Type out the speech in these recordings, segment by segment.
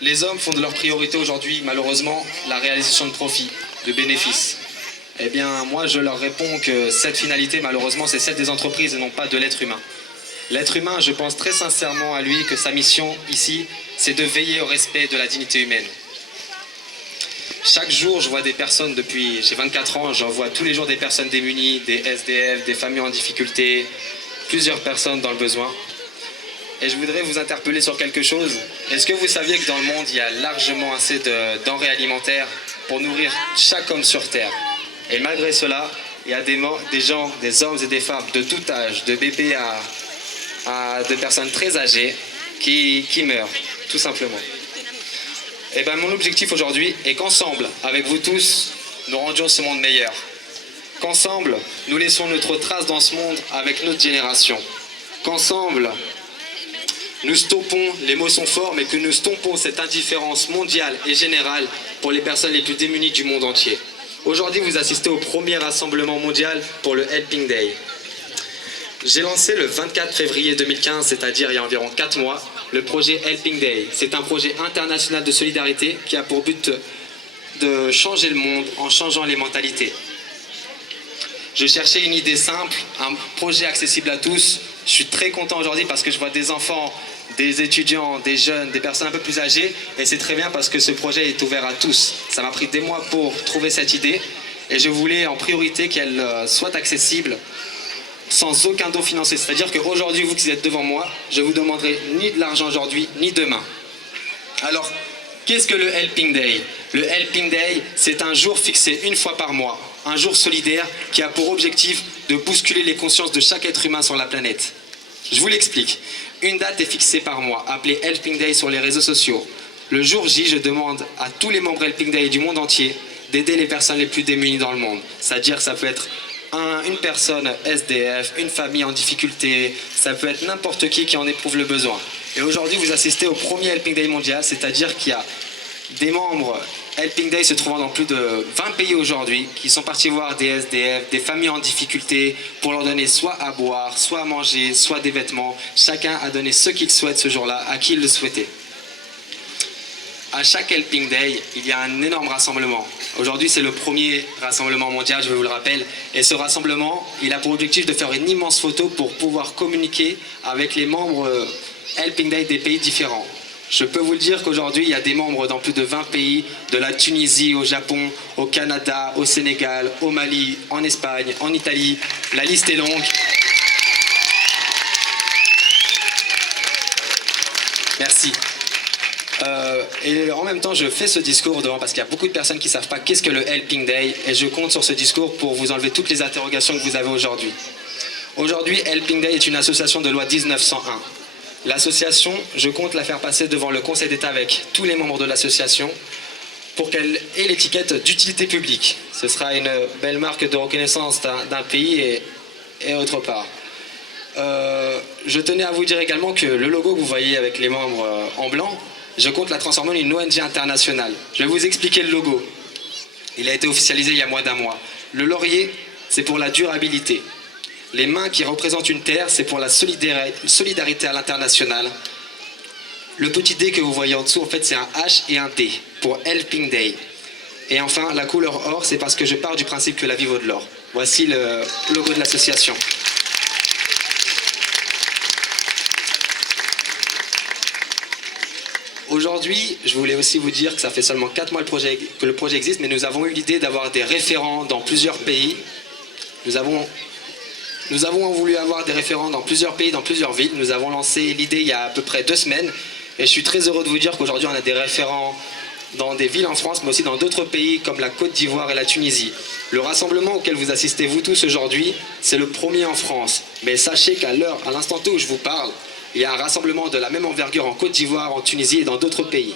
Les hommes font de leur priorité aujourd'hui, malheureusement, la réalisation de profits, de bénéfices. Eh bien, moi, je leur réponds que cette finalité, malheureusement, c'est celle des entreprises et non pas de l'être humain. L'être humain, je pense très sincèrement à lui que sa mission ici, c'est de veiller au respect de la dignité humaine. Chaque jour, je vois des personnes, depuis j'ai 24 ans, j'en vois tous les jours des personnes démunies, des SDF, des familles en difficulté, plusieurs personnes dans le besoin. Et je voudrais vous interpeller sur quelque chose. Est-ce que vous saviez que dans le monde, il y a largement assez de denrées alimentaires pour nourrir chaque homme sur Terre? Et malgré cela, il y a des gens, des hommes et des femmes de tout âge, de bébés à de personnes très âgées, qui meurent, tout simplement. Et bien mon objectif aujourd'hui est qu'ensemble, avec vous tous, nous rendions ce monde meilleur. Qu'ensemble, nous laissons notre trace dans ce monde avec notre génération. Qu'ensemble, nous stoppons, les mots sont forts, mais que nous stoppons cette indifférence mondiale et générale pour les personnes les plus démunies du monde entier. Aujourd'hui, vous assistez au premier rassemblement mondial pour le Helping Day. J'ai lancé le 24 février 2015, c'est-à-dire il y a environ 4 mois, le projet Helping Day. C'est un projet international de solidarité qui a pour but de changer le monde en changeant les mentalités. Je cherchais une idée simple, un projet accessible à tous. Je suis très content aujourd'hui parce que je vois des enfants, des étudiants, des jeunes, des personnes un peu plus âgées. Et c'est très bien parce que ce projet est ouvert à tous. Ça m'a pris des mois pour trouver cette idée. Et je voulais en priorité qu'elle soit accessible sans aucun don financier. C'est-à-dire qu'aujourd'hui, vous qui êtes devant moi, je ne vous demanderai ni de l'argent aujourd'hui, ni demain. Alors, qu'est-ce que le Helping Day? Le Helping Day, c'est un jour fixé une fois par mois, un jour solidaire qui a pour objectif de bousculer les consciences de chaque être humain sur la planète. Je vous l'explique. Une date est fixée par mois, appelée Helping Day sur les réseaux sociaux. Le jour J, je demande à tous les membres Helping Day du monde entier d'aider les personnes les plus démunies dans le monde. C'est-à-dire que ça peut être une personne SDF, une famille en difficulté, ça peut être n'importe qui en éprouve le besoin. Et aujourd'hui, vous assistez au premier Helping Day mondial, c'est-à-dire qu'il y a des membres Helping Day se trouvant dans plus de 20 pays aujourd'hui, qui sont partis voir des SDF, des familles en difficulté, pour leur donner soit à boire, soit à manger, soit des vêtements. Chacun a donné ce qu'il souhaite ce jour-là, à qui il le souhaitait. À chaque Helping Day, il y a un énorme rassemblement. Aujourd'hui, c'est le premier rassemblement mondial, je vous le rappelle. Et ce rassemblement, il a pour objectif de faire une immense photo pour pouvoir communiquer avec les membres Helping Day des pays différents. Je peux vous le dire qu'aujourd'hui, il y a des membres dans plus de 20 pays, de la Tunisie au Japon, au Canada, au Sénégal, au Mali, en Espagne, en Italie. La liste est longue. Merci. Et en même temps, je fais ce discours devant parce qu'il y a beaucoup de personnes qui ne savent pas qu'est-ce que le Helping Day et je compte sur ce discours pour vous enlever toutes les interrogations que vous avez aujourd'hui. Aujourd'hui, Helping Day est une association de loi 1901. L'association, je compte la faire passer devant le Conseil d'État avec tous les membres de l'association pour qu'elle ait l'étiquette d'utilité publique. Ce sera une belle marque de reconnaissance d'un pays et autre part. Je tenais à vous dire également que le logo que vous voyez avec les membres en blanc, je compte la transformer en une ONG internationale. Je vais vous expliquer le logo. Il a été officialisé il y a moins d'un mois. Le laurier, c'est pour la durabilité. Les mains qui représentent une terre, c'est pour la solidarité à l'international. Le petit D que vous voyez en dessous, en fait, c'est un H et un D pour Helping Day. Et enfin, la couleur or, c'est parce que je pars du principe que la vie vaut de l'or. Voici le logo de l'association. Aujourd'hui, je voulais aussi vous dire que ça fait seulement 4 mois que le projet existe, mais nous avons eu l'idée d'avoir des référents dans plusieurs pays. Nous avons voulu avoir des référents dans plusieurs pays, dans plusieurs villes. Nous avons lancé l'idée il y a à peu près 2 semaines. Et je suis très heureux de vous dire qu'aujourd'hui, on a des référents dans des villes en France, mais aussi dans d'autres pays comme la Côte d'Ivoire et la Tunisie. Le rassemblement auquel vous assistez, vous tous, aujourd'hui, c'est le premier en France. Mais sachez qu'à l'instant où je vous parle, il y a un rassemblement de la même envergure en Côte d'Ivoire, en Tunisie et dans d'autres pays.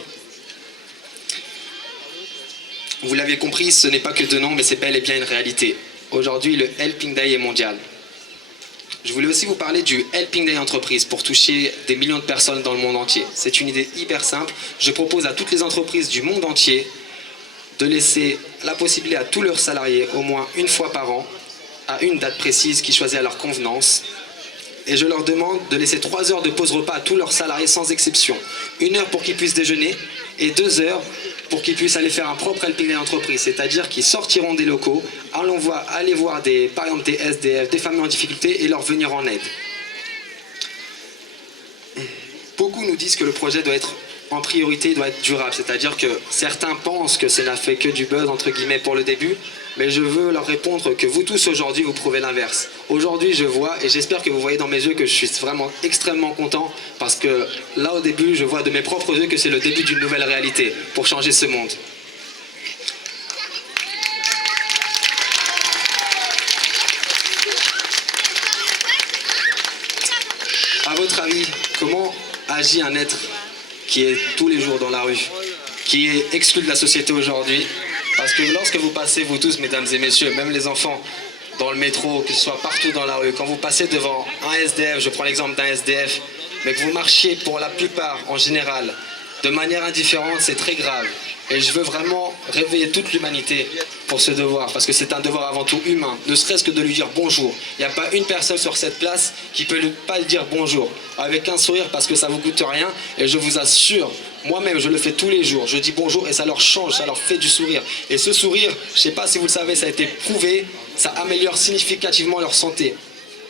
Vous l'avez compris, ce n'est pas que de nom, mais c'est bel et bien une réalité. Aujourd'hui, le Helping Day est mondial. Je voulais aussi vous parler du Helping Day Entreprise pour toucher des millions de personnes dans le monde entier. C'est une idée hyper simple. Je propose à toutes les entreprises du monde entier de laisser la possibilité à tous leurs salariés, au moins une fois par an, à une date précise qu'ils choisissent à leur convenance, et je leur demande de laisser 3 heures de pause repas à tous leurs salariés sans exception. 1 heure pour qu'ils puissent déjeuner et 2 heures pour qu'ils puissent aller faire un propre helping day d'entreprise. C'est-à-dire qu'ils sortiront des locaux, aller voir par exemple des SDF, des familles en difficulté et leur venir en aide. Beaucoup nous disent que le projet doit être en priorité, doit être durable. C'est-à-dire que certains pensent que ça n'a fait que du buzz entre guillemets pour le début, mais je veux leur répondre que vous tous aujourd'hui vous prouvez l'inverse. Aujourd'hui je vois, et j'espère que vous voyez dans mes yeux que je suis vraiment extrêmement content, parce que là au début je vois de mes propres yeux que c'est le début d'une nouvelle réalité pour changer ce monde. À votre avis, comment agit un être qui est tous les jours dans la rue, qui est exclu de la société aujourd'hui? Parce que lorsque vous passez, vous tous, mesdames et messieurs, même les enfants, dans le métro, que ce soit partout dans la rue, quand vous passez devant un SDF, je prends l'exemple d'un SDF, mais que vous marchiez pour la plupart, en général, de manière indifférente, c'est très grave. Et je veux vraiment réveiller toute l'humanité pour ce devoir, parce que c'est un devoir avant tout humain, ne serait-ce que de lui dire bonjour. Il n'y a pas une personne sur cette place qui peut pas lui dire bonjour, avec un sourire, parce que ça ne vous coûte rien, et je vous assure, moi-même je le fais tous les jours, je dis bonjour et ça leur change, ça leur fait du sourire. Et ce sourire, je ne sais pas si vous le savez, ça a été prouvé, ça améliore significativement leur santé.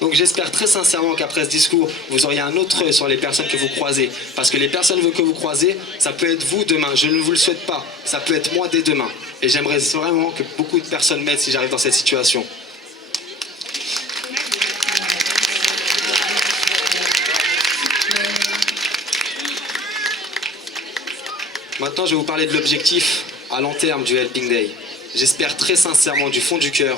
Donc j'espère très sincèrement qu'après ce discours, vous auriez un autre œil sur les personnes que vous croisez. Parce que les personnes que vous croisez, ça peut être vous demain, je ne vous le souhaite pas, ça peut être moi dès demain. Et j'aimerais vraiment que beaucoup de personnes m'aident si j'arrive dans cette situation. Maintenant, je vais vous parler de l'objectif à long terme du Helping Day. J'espère très sincèrement du fond du cœur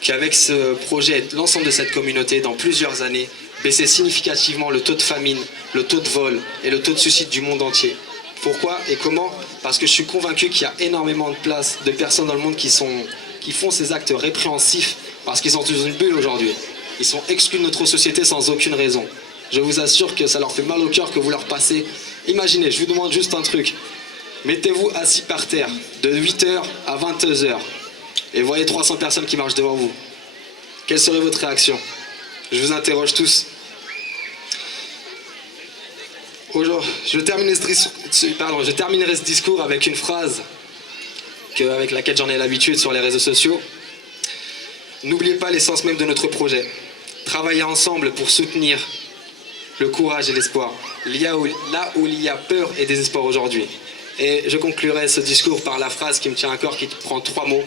qu'avec ce projet, l'ensemble de cette communauté, dans plusieurs années, baisser significativement le taux de famine, le taux de vol et le taux de suicide du monde entier. Pourquoi et comment? Parce que je suis convaincu qu'il y a énormément de personnes dans le monde qui font ces actes répréhensifs parce qu'ils sont dans une bulle aujourd'hui. Ils sont exclus de notre société sans aucune raison. Je vous assure que ça leur fait mal au cœur que vous leur passez. Imaginez, je vous demande juste un truc. Mettez-vous assis par terre de 8h à 22h. Et voyez 300 personnes qui marchent devant vous. Quelle serait votre réaction? Je vous interroge tous. Je terminerai ce discours avec une phrase avec laquelle j'en ai l'habitude sur les réseaux sociaux. N'oubliez pas l'essence même de notre projet. Travaillez ensemble pour soutenir le courage et l'espoir. Là où il y a peur et désespoir aujourd'hui. Et je conclurai ce discours par la phrase qui me tient à cœur, qui prend 3 mots.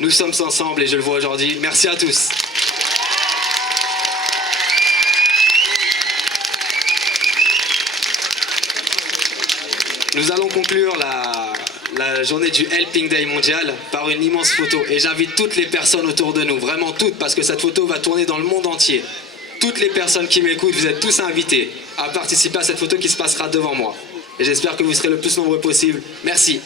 Nous sommes ensemble et je le vois aujourd'hui. Merci à tous. Nous allons conclure la journée du Helping Day mondial par une immense photo. Et j'invite toutes les personnes autour de nous, vraiment toutes, parce que cette photo va tourner dans le monde entier. Toutes les personnes qui m'écoutent, vous êtes tous invités à participer à cette photo qui se passera devant moi. Et j'espère que vous serez le plus nombreux possible. Merci.